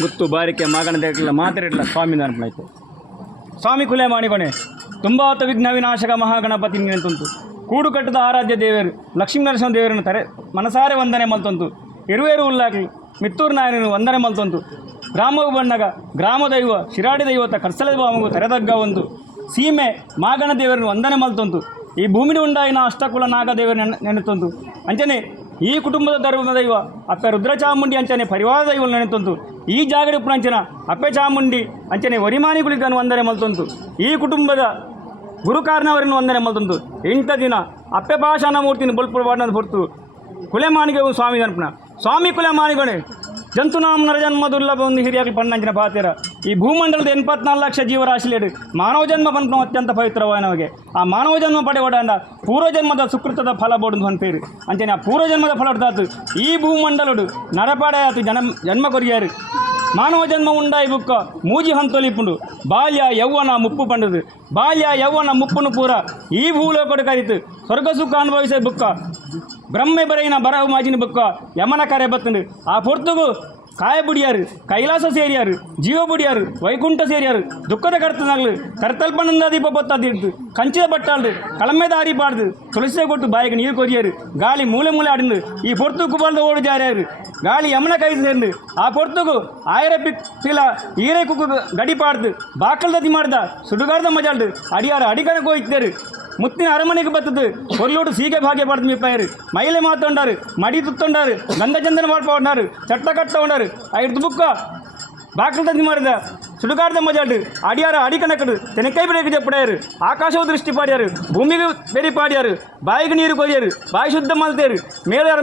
ಗುತ್ತು ಬಾರಿಕೆ ಮಾಗಣದ ಮಾತಾಡಿಲ್ಲ ಸ್ವಾಮಿ ನೆನಪಾಯ್ತು. ಸ್ವಾಮಿ ಕುಲೆ ಮಾಡಿಕೊಣೆ ತುಂಬಾತ ವಿಘ್ನ ವಿನಾಶಕ ಮಹಾಗಣಪತಿ ನೆಂತಂತು ಕೂಡು ಕಟ್ಟದ ಆರಾಧ್ಯ ದೇವರು ಲಕ್ಷ್ಮೀ ನರಸಿಂಹ ದೇವರನ್ನು ಮನಸಾರೆ ವಂದನೆ ಮಲ್ತಂತು. ಇರುವೇರು ಉಲ್ಲಾಕಿ ಮಿತ್ತೂರು ನಾಯನನು ವಂದನೆ ಮಲ್ತಂತು. ಗ್ರಾಮವು ಬಣ್ಣಗ ಗ್ರಾಮ ದೈವ ಶಿರಾಡಿ ದೈವತ ಕರ್ಸಲ ಬಾಮಗು ತೆರೆದಗ್ಗ ಒಂದು ಸೀಮೆ ಮಾಗಣ ದೇವರನ್ನು ವಂದನೆ ಮಲ್ತಂತು. ಈ ಭೂಮಿಡಿ ಉಂಡಾಯಿನ ಅಷ್ಟಕುಲ ನಾಗ ದೇವರು ನೆನೆತಂತು. ಅಂಚನೆ ಈ ಕುಟುಂಬದ ಧರ್ಮ ದೈವ ಅಪ್ಪೆ ರುದ್ರಚಾಮುಂಡಿ ಅಂಚನೆ ಪರಿವಾರ ದೈವ ನೆನೆತಂತು. ಈ ಜಾಗಡಿ ಉಪನಂಚನ ಅಪ್ಪೆ ಚಾಮುಂಡಿ ಅಂಚನೆ ವರಿಮಾನಿಗಳಿಗನ್ನು ವಂದನೆ ಮಲ್ತಂತು. ಈ ಕುಟುಂಬದ ಗುರುಕಾರನವರನ್ನು ವಂದನೆ ಮಲ್ತಂತು. ಇಂಥ ದಿನ ಅಪ್ಪೆ ಭಾಷಾನ ಮೂರ್ತಿನ ಬಲ್ಪುರವಾಡ ಹೊರತು ಕುಲೆಮಾನಿಗೆ ಸ್ವಾಮಿ ನೆನಪನ ಸ್ವಾಮಿ ಕುಲೆಮಾನಿಗಣೆ ಜಂತು ನಾಮ ನರಜನ್ಮ ದುರ್ಲಭ ಒಂದು ಹಿರಿಯಾಗಿ ಪಣ್ಣಂಚಿನ ಪಾತಿರ ಈ ಭೂಮಂಡಲದ 84 ಲಕ್ಷ ಜೀವರಾಶಿಲೇಡು ಮಾನವ ಜನ್ಮ ಪಂಪ ಅತ್ಯಂತ ಪವಿತ್ರವಾನವಗೆ ಆ ಮಾನವ ಜನ್ಮ ಪಡೆಯೊಡಂಡ ಪೂರ್ವಜನ್ಮದ ಸುಕೃತದ ಫಲ ಬೋಡು ಅಂತೀರಿ ಅಂಚನೆ ಆ ಪೂರ್ವಜನ್ಮದ ಫಲ ಹೊಡೆದಾತು ಈ ಭೂಮಂಡಲಡು ನರಪಾಡೆಯಾತು ಜನ್ಮ ಕೊರಿಯಾರು ಮಾನವ ಜನ್ಮ ಉಂಡಾಯಿ ಬುಕ್ಕ ಮೂಜಿ ಹಂತೊಲಿಪುಂಡು ಬಾಲ್ಯ ಯೌವನ ಮುಪ್ಪು ಪಂಡದು ಬಾಲ್ಯ ಯೌವನ ಮುಪ್ಪುನು ಪೂರ ಈ ಭೂಲೋಕಡು ಕರಿತು ಸ್ವರ್ಗ ಸುಖ ಅನುಭವಿಸೇ ಬುಕ್ಕ ಬ್ರಹ್ಮೆ ಬರೆಯಿನ ಬರವು ಮಾಜಿನ ಬುಕ್ಕ ಯಮನ ಕರೆ ಬತ್ತಂಡು ಆ ಪೊರ್ತುಗು ಕಾಯ ಬುಡಿಯಾರು ಕೈಲಾಸ ಸೇರಿಯಾರು ಜೀವ ಬುಡಿಯಾರು ವೈಕುಂಠ ಸೇರಿಯಾರು ದುಃಖದ ಕರ್ತನಾಗ್ಲು ಕರ್ತಲ್ಪನಂದ ದೀಪ ಬತ್ತಾದಿರ್ದು ಕಂಚಿದ ಬಟ್ಟಾಳ್ದು ಕಳಮೆ ದಾರಿ ಪಾಡ್ದು ತುಳಸಿ ಕೊಟ್ಟು ಬಾಯಿಗೆ ನೀರು ಕೊರಿಯಾರು ಗಾಳಿ ಮೂಲೆ ಮೂಲೆ ಆಡಿಂದು ಈ ಪೊರ್ತು ಕುಬಲ್ದ ಓಡು ಜಾರ್ಯಾರು ಗಾಳಿ ಯಮನ ಕೈ ಸೇರ್ದು ಆ ಪೊರ್ತುಗು ಆಯರ ಪಿಲ ಈರೆ ಕುಕ್ಕು ಗಡಿ ಪಾಡ್ದು ಬಾಕಲ್ದತಿ ಮಾಡ್ದ ಸುಡುಗಾರ್ದ ಮಜಾಳ್ದು ಅಡಿಯಾರ ಅಡಿಕನಕ್ಕೆ ಹೋಯ್ತಾರೆ ಮುತ್ತಿನ ಅರಮನೆಗೆ ಬತ್ತದು ಹೊರ್ಲೋಡು ಸೀಗೆ ಭಾಗ್ಯ ಪಡ್ದು ಮಿಪ್ಪಾಯರು ಮೈಲೆ ಮಾತೊಂಡಾರು ಮಡಿ ತುತ್ತೊಂಡಾರು ಗಂಧ ಚಂದನ ಮಾಡ್ಕೊಂಡಾರು ಚಟ್ಟ ಕಟ್ಟ ಉಂಡಾರು ಐದು ಬುಕ್ಕ ಬಾಕಲ್ ತಂದು ಮಾಡಿದ ಸುಡುಗಾರ್ದ ಮಜಾಡು ಅಡಿಯಾರ ಅಡಿಕನಕಡು ತೆನಕೈ ಬಿಡಕ್ಕೆ ಜಪ್ಪಡ್ಯಾರು ಆಕಾಶವು ದೃಷ್ಟಿ ಪಾಡ್ಯಾರು ಭೂಮಿಗೆ ಬೆರಿ ಪಾಡ್ಯಾರು ಬಾಯಿಗೆ ನೀರು ಕೊರಿಯರು ಬಾಯಿ ಶುದ್ಧ ಮಲ್ತೇರು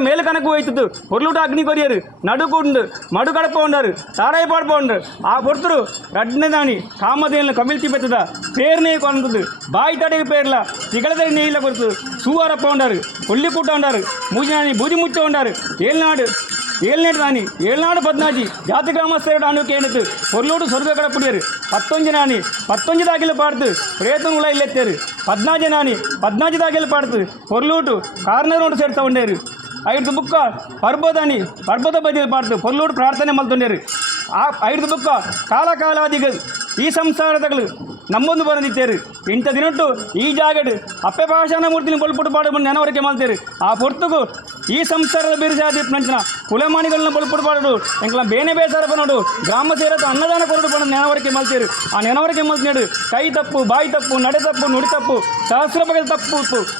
ಮೇಲೆ ಕನಕು ಹೋಯ್ತದ್ದು ಹೊರ್ಲೂಟ ಅಗ್ನಿ ಕೊರಿಯರು ನಡುಕುಂಡು ಮಡು ಕಡಪ ಉಂಡಾರು ತಾರಾಯಿ ಪಾಡ್ಪ ಉಂಡ್ರು ಆ ಹೊರ್ತರು ರಡ್ನೆ ದಾಣಿ ಕಾಮಧೇನು ಕಮಿಲ್ತಿ ಬೆತ್ತದ ಪೇರ್ನೇ ಕೊಂದದು ಬಾಯಿ ತಡೆಗೆ ಪೇರ್ಲ ತಿಗಳದ ನೀಲ ಕೊಡ್ತು ಸೂವಾರಪ್ಪ ಉಂಡಾರು ಕೊಲ್ಲಿ ಕೂಟ ಉಂಡಾರು ಮೂಜಿನಾಣಿ ಬೂದಿ ಮುಚ್ಚ ಉಂಡಾರು ಏಳ್ನೇಡು ನಾನಿ 14 ಜಾತಿ ಗ್ರಾಮಸ್ಥರು ಅನು ಕೇಳಿತು ಹೊರ್ಲೋಡು ಸ್ವರ್ಗ ಕಡಪುಡಿಯರು 11 ನಾನಿ 11 ದಾಗಿಲು ಪಾಡ್ತು ಪ್ರೇತನುಗಳ ಇಲ್ಲೆತ್ತೇರು 14 ನಾನಿ 14 ದಾಗಿಲು ಪಾಡ್ತು ಹೊರ್ಲೂಟು ಕಾರ್ನರೋಡು ಸೇರ್ತಾ ಉಂಡೇರು 5 ಬುಕ್ಕ ಪರ್ಬದ ಬದಿಯಲ್ಲಿ ಪಾಡ್ತು ಹೊರ್ಲೋಡು ಪ್ರಾರ್ಥನೆ ಮಲ್ತೊಂಡೇರು ಆ 5 ಬುಕ್ಕ ಕಾಲಾದಿಗಳು ಈ ಸಂಸಾರದಗಳು ನಮ್ಮೊಂದು ಬಂದಿತ್ತೇರು ಇಂಥ ದಿನಟ್ಟು ಈ ಜಾಗಡು ಅಪ್ಪೆ ಭಾಷಾನ ಮೂರ್ತಿನ ಬಲ್ಪುಟ್ಟು ಪಾಡು ಬಂದು ನೆನವರಿಕೆ ಮಾಡ್ತೇರು ಆ ಪೊರ್ತುಗು ಈ ಸಂಸಾರದ ಬಿರುಸಾದಿ ನಂಚಿನ ಕುಲಮಾಣಿಗಳನ್ನ ಬಲ್ಪುಟ್ಟು ಪಾಡು ಎಂಕಲ ಬೇನೆ ಬೇಸಾರ ನೋಡು ಗ್ರಾಮ ಸೇರತ್ತು ಅನ್ನದಾನ ಕೊರಡು ಬಂದು ನೆನವರಿಕೆ ಮಾಡ್ತೇರು ಆ ನೆನವರಿಕೆ ಮಲ್ತಿನೇಡು ಕೈ ತಪ್ಪು ಬಾಯಿ ತಪ್ಪು ನಡೆ ತಪ್ಪು ನುಡಿ ತಪ್ಪು ಸಹಸ್ರ ಬಗೆದ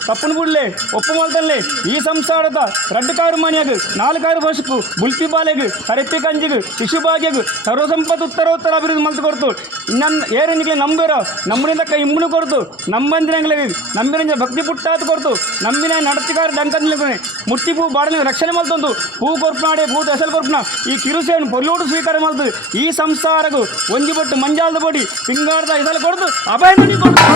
ತಪ್ಪುನ ಬಿಡ್ಲೆ ಒಪ್ಪು ಮಲ್ತಲ್ಲೇ ಈ ಸಂಸಾರದ 2 ಕಾರು ಮನೆಯಾಗ 4 ಕಾರು ವರ್ಷಕ್ಕೂ ಬುಲ್ಪಿ ಬಾಲೆಗು ಕರೆಪ್ಪಿ ಕಂಜಿಗು ಶಿಶು ಭಾಗ್ಯಗು ಸರ್ವಸಂಪತ್ತು ಉತ್ತರೋತ್ತರ ಅಭಿವೃದ್ಧಿ ಮಲ್ತು ಕೊಡ್ತು ಇನ್ನೊಂದು ಏರನಿಗೆ ನಂಬಿರೋ ನಮ್ಮನಿಂದ ಕೈ ಇಮ್ಮನು ಕೊಡ್ತು ನಂಬಂದಿರಂಗ್ಳಿಗೆ ನಂಬಿನ ಭಕ್ತಿ ಪುಟ್ಟಾತು ಕೊಡ್ತು ನಂಬಿನ ನಡತಿಗಾರ ದಂಕನ್ಲಿಕ್ಕೆ ಮುಟ್ಟಿ ಪೂ ಬಾಡಲಿ ರಕ್ಷಣೆ ಮಲ್ತಂದು ಹೂ ಕೊರ್ಪನಾಡೆ ಭೂತ ಹೆಸರು ಕೊರ್ಪನ ಈ ಕಿರುಸೇನು ಪೊಲ್ಲೋಡು ಸ್ವೀಕಾರ ಮಲ್ತು ಈ ಸಂಸಾರಗೂ ಒಂಜಿ ಬಟ್ಟು ಮಂಜಾಲದ ಬೋಡಿ ಪಿಂಗಾಡ್ದ ಹೆಸರು ಕೊಡ್ತು ಅಭಯ ಮನಿ ಕೊಡ್ತು.